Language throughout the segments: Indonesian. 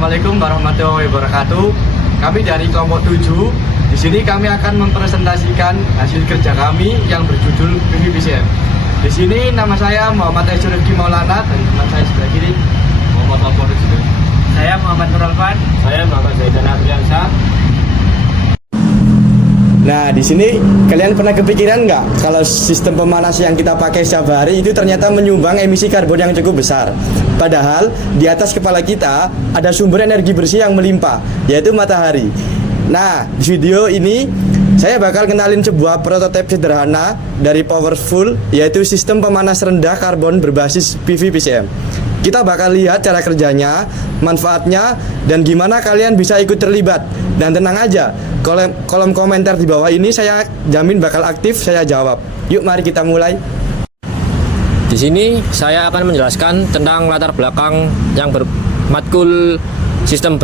Assalamualaikum warahmatullahi wabarakatuh. Kami dari kelompok 7. Di sini kami akan mempresentasikan hasil kerja kami yang berjudul PVPCM. Di sini nama saya Muhammad Aisyur Rifki Maulana dan teman saya sebelah kiri Muhammad Alfon. Saya Muhammad Nur Alfan. Saya Muhammad Zaidan Abriansyah. Nah, di sini kalian pernah kepikiran nggak kalau sistem pemanas yang kita pakai setiap hari itu ternyata menyumbang emisi karbon yang cukup besar. Padahal di atas kepala kita ada sumber energi bersih yang melimpah, yaitu matahari. Nah, di video ini saya bakal kenalin sebuah prototipe sederhana dari Powerful, yaitu sistem pemanas rendah karbon berbasis PV-PCM. Kita bakal lihat cara kerjanya, manfaatnya, dan gimana kalian bisa ikut terlibat. Dan tenang aja, kolom komentar di bawah ini saya jamin bakal aktif saya jawab. Yuk mari kita mulai. Di sini saya akan menjelaskan tentang latar belakang yang bermatkul sistem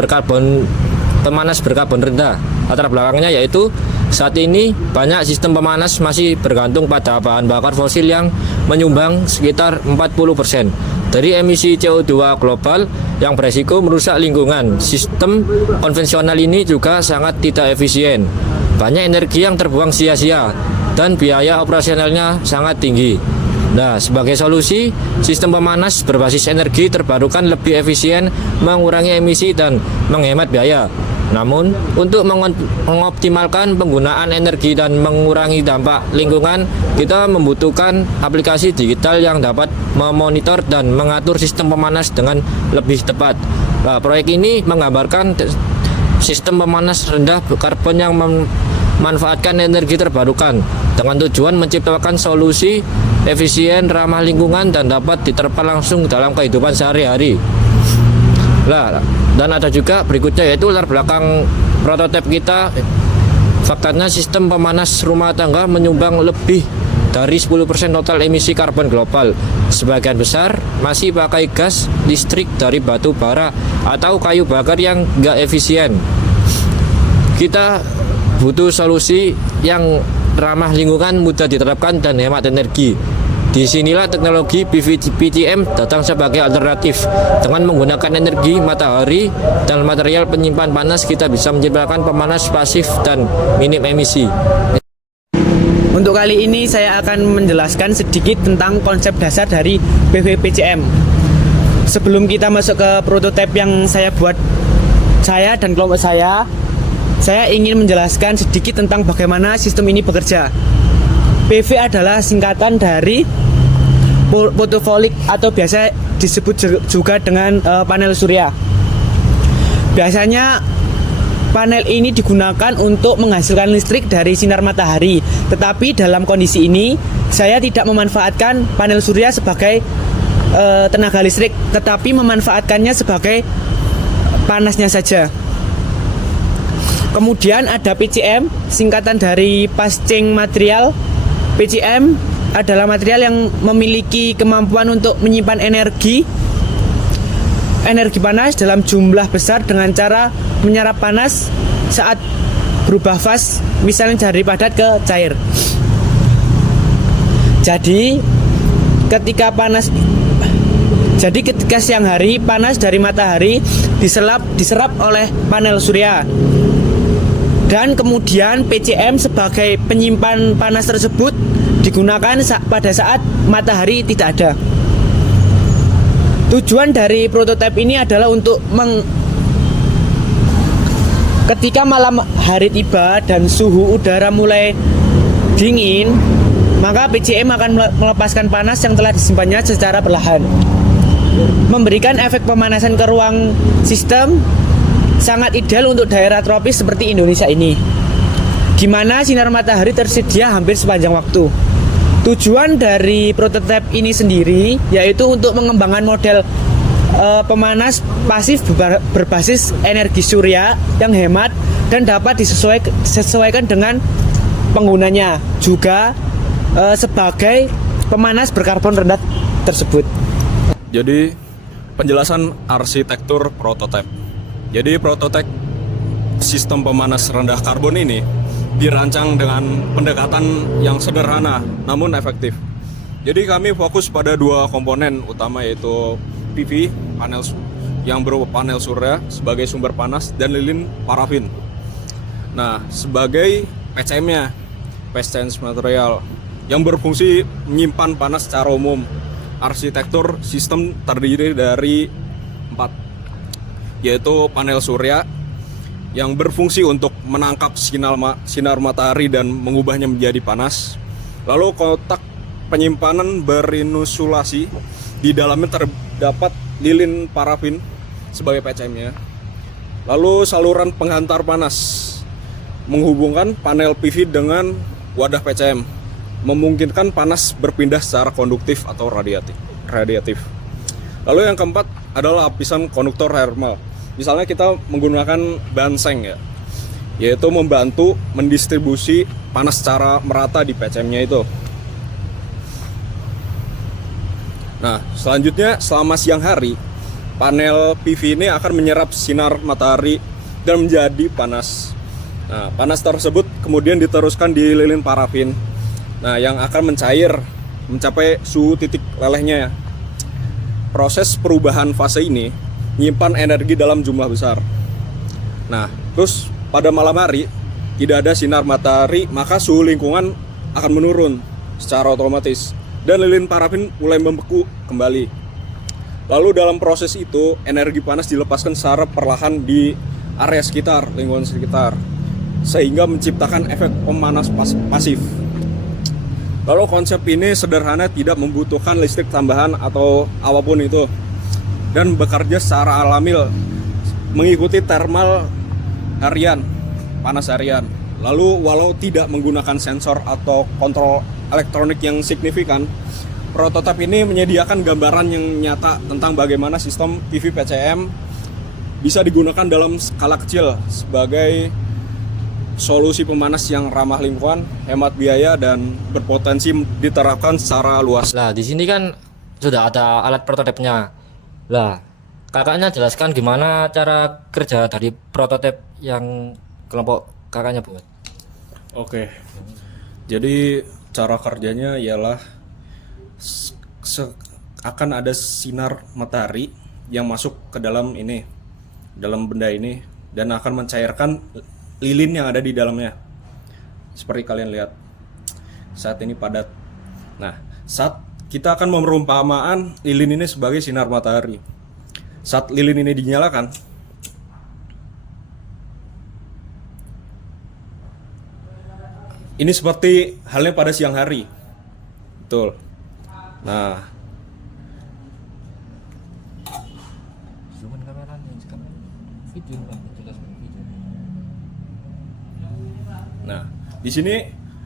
pemanas berkarbon rendah. Latar belakangnya yaitu saat ini banyak sistem pemanas masih bergantung pada bahan bakar fosil yang menyumbang sekitar 40% dari emisi CO2 global yang beresiko merusak lingkungan. Sistem konvensional ini juga sangat tidak efisien. Banyak energi yang terbuang sia-sia dan biaya operasionalnya sangat tinggi. Nah, sebagai solusi, sistem pemanas berbasis energi terbarukan lebih efisien, mengurangi emisi dan menghemat biaya. Namun, untuk mengoptimalkan penggunaan energi dan mengurangi dampak lingkungan, kita membutuhkan aplikasi digital yang dapat memonitor dan mengatur sistem pemanas dengan lebih tepat. Nah, proyek ini menggambarkan sistem pemanas rendah karbon yang memanfaatkan energi terbarukan dengan tujuan menciptakan solusi efisien, ramah lingkungan, dan dapat diterapkan langsung dalam kehidupan sehari-hari. Dan ada juga berikutnya yaitu latar belakang prototipe kita. Faktanya sistem pemanas rumah tangga menyumbang lebih dari 10% total emisi karbon global. Sebagian besar masih pakai gas listrik dari batu bara atau kayu bakar yang nggak efisien. Kita butuh solusi yang ramah lingkungan, mudah diterapkan, dan hemat energi. Disinilah teknologi PV-PCM datang sebagai alternatif. Dengan menggunakan energi matahari dan material penyimpan panas, kita bisa menciptakan pemanas pasif dan minim emisi. Untuk kali ini saya akan menjelaskan sedikit tentang konsep dasar dari PV-PCM. Sebelum kita masuk ke prototipe yang saya buat, saya dan kelompok saya ingin menjelaskan sedikit tentang bagaimana sistem ini bekerja. PV adalah singkatan dari fotovoltaik atau biasa disebut juga dengan panel surya. Biasanya panel ini digunakan untuk menghasilkan listrik dari sinar matahari. Tetapi dalam kondisi ini saya tidak memanfaatkan panel surya sebagai tenaga listrik, tetapi memanfaatkannya sebagai panasnya saja. Kemudian ada PCM, singkatan dari Packaging Material. PCM adalah material yang memiliki kemampuan untuk menyimpan energi panas dalam jumlah besar dengan cara menyerap panas saat berubah fase, misalnya dari padat ke cair. Jadi ketika siang hari, panas dari matahari diserap oleh panel surya. Dan kemudian PCM sebagai penyimpan panas tersebut digunakan pada saat matahari tidak ada. Tujuan dari prototipe ini adalah untuk ketika malam hari tiba dan suhu udara mulai dingin, maka PCM akan melepaskan panas yang telah disimpannya secara perlahan, memberikan efek pemanasan ke ruang sistem. Sangat ideal untuk daerah tropis seperti Indonesia ini, di mana sinar matahari tersedia hampir sepanjang waktu. Tujuan dari prototipe ini sendiri yaitu untuk mengembangkan model pemanas pasif berbasis energi surya yang hemat dan dapat disesuaikan dengan penggunanya, juga sebagai pemanas berkarbon rendah tersebut. Jadi penjelasan arsitektur prototipe. Jadi prototipe sistem pemanas rendah karbon ini dirancang dengan pendekatan yang sederhana namun efektif. Jadi kami fokus pada dua komponen utama, yaitu PV panel yang berupa panel surya sebagai sumber panas dan lilin parafin. Nah, sebagai PCM-nya, Phase Change Material, yang berfungsi menyimpan panas secara umum. Arsitektur sistem terdiri dari 4, yaitu panel surya yang berfungsi untuk menangkap sinar matahari dan mengubahnya menjadi panas. Lalu kotak penyimpanan berinusulasi, di dalamnya terdapat lilin parafin sebagai PCM-nya. Lalu saluran penghantar panas menghubungkan panel PV dengan wadah PCM, memungkinkan panas berpindah secara konduktif atau radiatif. Lalu yang keempat adalah lapisan konduktor thermal. Misalnya kita menggunakan bahan seng ya, yaitu membantu mendistribusi panas secara merata di PCM-nya itu. Nah, selanjutnya selama siang hari, panel PV ini akan menyerap sinar matahari dan menjadi panas. Nah, panas tersebut kemudian diteruskan di lilin parafin. Nah, yang akan mencair mencapai suhu titik lelehnya ya. Proses perubahan fase ini menyimpan energi dalam jumlah besar. Nah, terus pada malam hari tidak ada sinar matahari, maka suhu lingkungan akan menurun secara otomatis dan lilin parafin mulai membeku kembali. Lalu dalam proses itu energi panas dilepaskan secara perlahan di area sekitar, lingkungan sekitar, sehingga menciptakan efek pemanas pasif. Lalu konsep ini sederhana, tidak membutuhkan listrik tambahan atau apapun itu, dan bekerja secara alami mengikuti thermal harian, panas harian. Lalu walau tidak menggunakan sensor atau kontrol elektronik yang signifikan, prototipe ini menyediakan gambaran yang nyata tentang bagaimana sistem PV PCM bisa digunakan dalam skala kecil sebagai solusi pemanas yang ramah lingkungan, hemat biaya, dan berpotensi diterapkan secara luas. Lah, di sini kan sudah ada alat prototipenya. Lah, kakaknya jelaskan gimana cara kerja dari prototip yang kelompok kakaknya buat. Oke, jadi cara kerjanya ialah akan ada sinar matahari yang masuk ke dalam benda ini, dan akan mencairkan lilin yang ada di dalamnya. Seperti kalian lihat saat ini padat. Nah, saat kita akan memerumpamaan lilin ini sebagai sinar matahari. Saat lilin ini dinyalakan, ini seperti halnya pada siang hari. Betul. Nah, di sini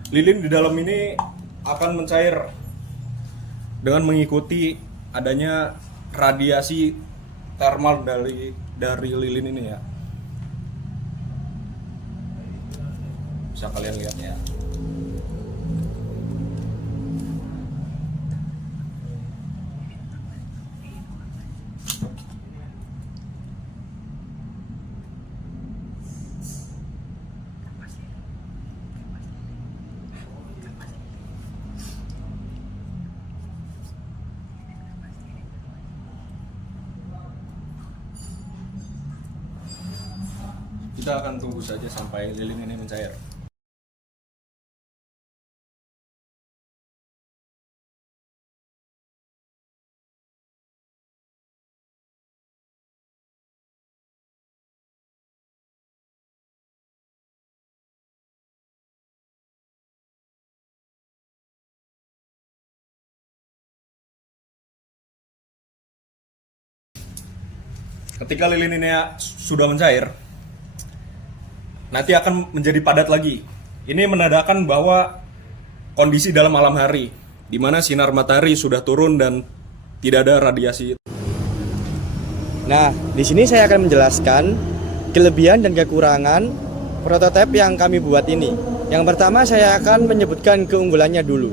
lilin di dalam ini akan mencair dengan mengikuti adanya radiasi thermal dari lilin ini ya. Bisa kalian lihat ya. Kita akan tunggu saja sampai lilin ini mencair. Ketika lilin ini sudah mencair, nanti akan menjadi padat lagi. Ini menandakan bahwa kondisi dalam malam hari, di mana sinar matahari sudah turun dan tidak ada radiasi. Nah, di sini saya akan menjelaskan kelebihan dan kekurangan prototipe yang kami buat ini. Yang pertama, saya akan menyebutkan keunggulannya dulu.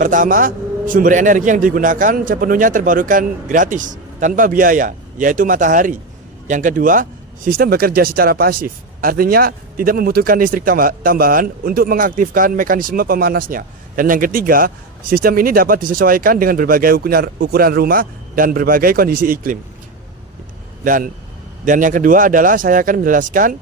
Pertama, sumber energi yang digunakan sepenuhnya terbarukan gratis, tanpa biaya, yaitu matahari. Yang kedua, sistem bekerja secara pasif, artinya tidak membutuhkan listrik tambahan untuk mengaktifkan mekanisme pemanasnya. Dan yang ketiga, sistem ini dapat disesuaikan dengan berbagai ukuran rumah dan berbagai kondisi iklim. Dan yang kedua adalah saya akan menjelaskan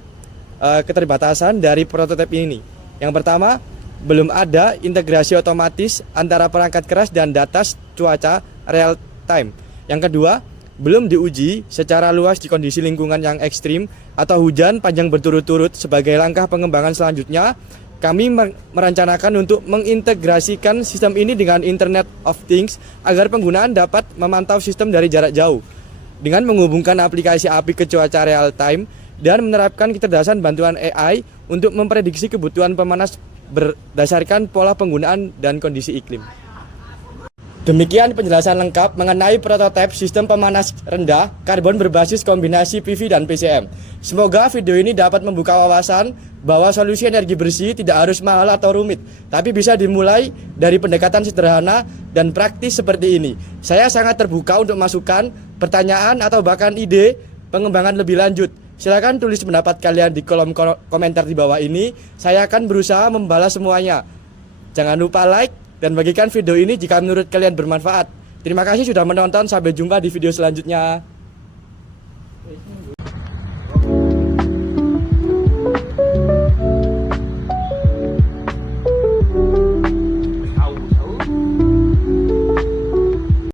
keterbatasan dari prototipe ini. Yang pertama, belum ada integrasi otomatis antara perangkat keras dan data cuaca real time. Yang kedua, belum diuji secara luas di kondisi lingkungan yang ekstrim atau hujan panjang berturut-turut. Sebagai langkah pengembangan selanjutnya, kami merencanakan untuk mengintegrasikan sistem ini dengan Internet of Things agar penggunaan dapat memantau sistem dari jarak jauh dengan menghubungkan aplikasi API ke cuaca real time dan menerapkan kecerdasan bantuan AI untuk memprediksi kebutuhan pemanas berdasarkan pola penggunaan dan kondisi iklim. Demikian penjelasan lengkap mengenai prototipe sistem pemanas rendah karbon berbasis kombinasi PV dan PCM. Semoga video ini dapat membuka wawasan bahwa solusi energi bersih tidak harus mahal atau rumit, tapi bisa dimulai dari pendekatan sederhana dan praktis seperti ini. Saya sangat terbuka untuk masukan, pertanyaan, atau bahkan ide pengembangan lebih lanjut. Silakan tulis pendapat kalian di kolom komentar di bawah ini. Saya akan berusaha membalas semuanya. Jangan lupa like dan bagikan video ini jika menurut kalian bermanfaat. Terima kasih sudah menonton, sampai jumpa di video selanjutnya.